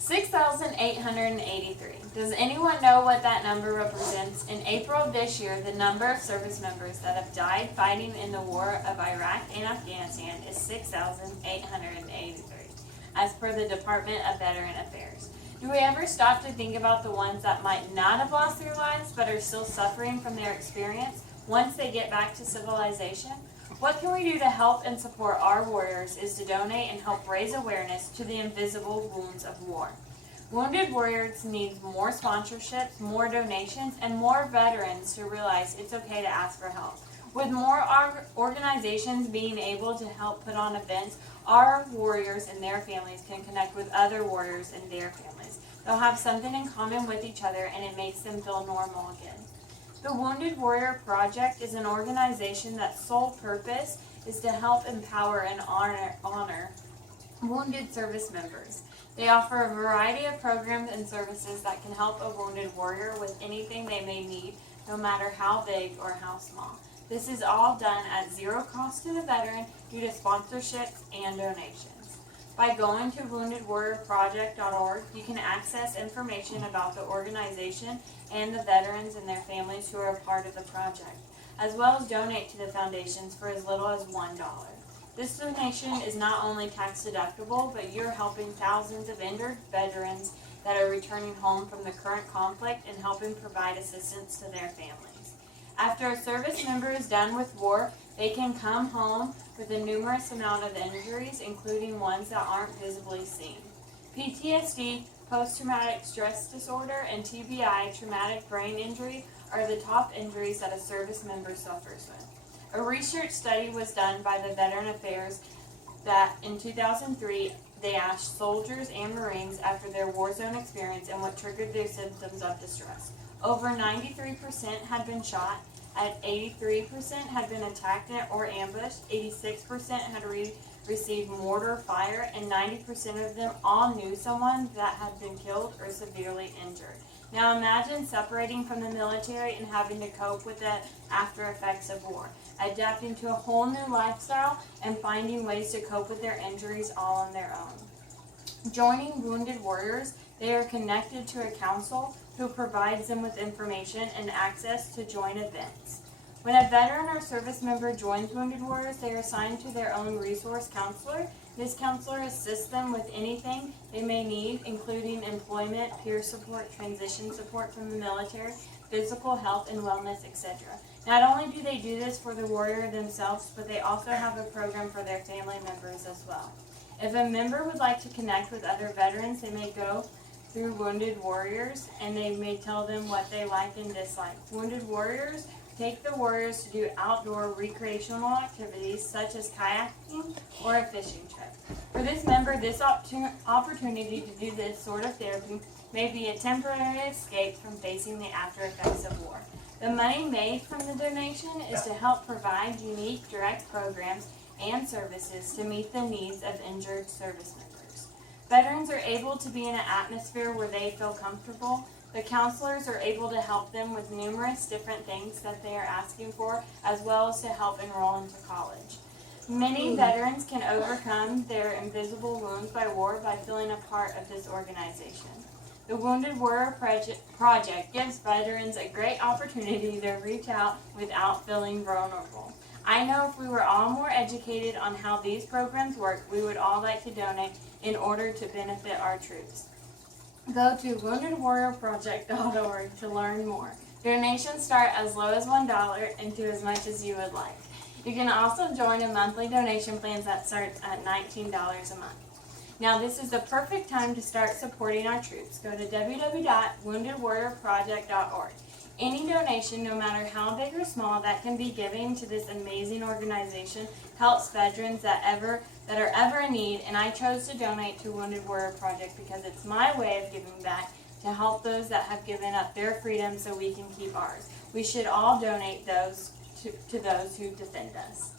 6,883. Does anyone know what that number represents? In April of this year, the number of service members that have died fighting in the war of Iraq and Afghanistan is 6,883, as per the Department of Veteran Affairs. Do we ever stop to think about the ones that might not have lost their lives but are still suffering from their experience once they get back to civilization? What can we do to help and support our warriors is to donate and help raise awareness to the invisible wounds of war. Wounded Warriors needs more sponsorships, more donations, and more veterans to realize it's okay to ask for help. With more organizations being able to help put on events, our warriors and their families can connect with other warriors and their families. They'll have something in common with each other, and it makes them feel normal again. The Wounded Warrior Project is an organization that's sole purpose is to help empower and honor wounded service members. They offer a variety of programs and services that can help a wounded warrior with anything they may need, no matter how big or how small. This is all done at zero cost to the veteran due to sponsorships and donations. By going to woundedwarriorproject.org, you can access information about the organization and the veterans and their families who are a part of the project, as well as donate to the foundations for as little as $1. This donation is not only tax deductible, but you're helping thousands of injured veterans that are returning home from the current conflict and helping provide assistance to their families. After a service member is done with war, they can come home with a numerous amount of injuries, including ones that aren't visibly seen. PTSD, post-traumatic stress disorder, and TBI, traumatic brain injury, are the top injuries that a service member suffers with. A research study was done by the Veteran Affairs that in 2003 they asked soldiers and Marines after their war zone experience and what triggered their symptoms of distress. Over 93% had been shot, at 83% had been attacked or ambushed, 86% had received mortar fire, and 90% of them all knew someone that had been killed or severely injured. Now imagine separating from the military and having to cope with the after effects of war, adapting to a whole new lifestyle and finding ways to cope with their injuries all on their own. Joining Wounded Warriors, they are connected to a council who provides them with information and access to join events. When a veteran or service member joins Wounded Warriors, they are assigned to their own resource counselor. This counselor assists them with anything they may need, including employment, peer support, transition support from the military, physical health and wellness, etc. Not only do they do this for the warrior themselves, but they also have a program for their family members as well. If a member would like to connect with other veterans, they may go through Wounded Warriors and they may tell them what they like and dislike. Wounded Warriors take the warriors to do outdoor recreational activities such as kayaking or a fishing trip. For this member, this opportunity to do this sort of therapy may be a temporary escape from facing the after effects of war. The money made from the donation is to help provide unique direct programs and services to meet the needs of injured service members. Veterans are able to be in an atmosphere where they feel comfortable. The counselors are able to help them with numerous different things that they are asking for, as well as to help enroll into college. Many veterans can overcome their invisible wounds by war by feeling a part of this organization. The Wounded Warrior Project gives veterans a great opportunity to reach out without feeling vulnerable. I know if we were all more educated on how these programs work, we would all like to donate in order to benefit our troops. Go to woundedwarriorproject.org to learn more. Donations start as low as $1 and to as much as you would like. You can also join a monthly donation plan that starts at $19 a month. Now this is the perfect time to start supporting our troops. Go to www.woundedwarriorproject.org. Any donation, no matter how big or small, that can be given to this amazing organization helps veterans that are ever in need, and I chose to donate to Wounded Warrior Project because it's my way of giving back to help those that have given up their freedom so we can keep ours. We should all donate those to those who defend us.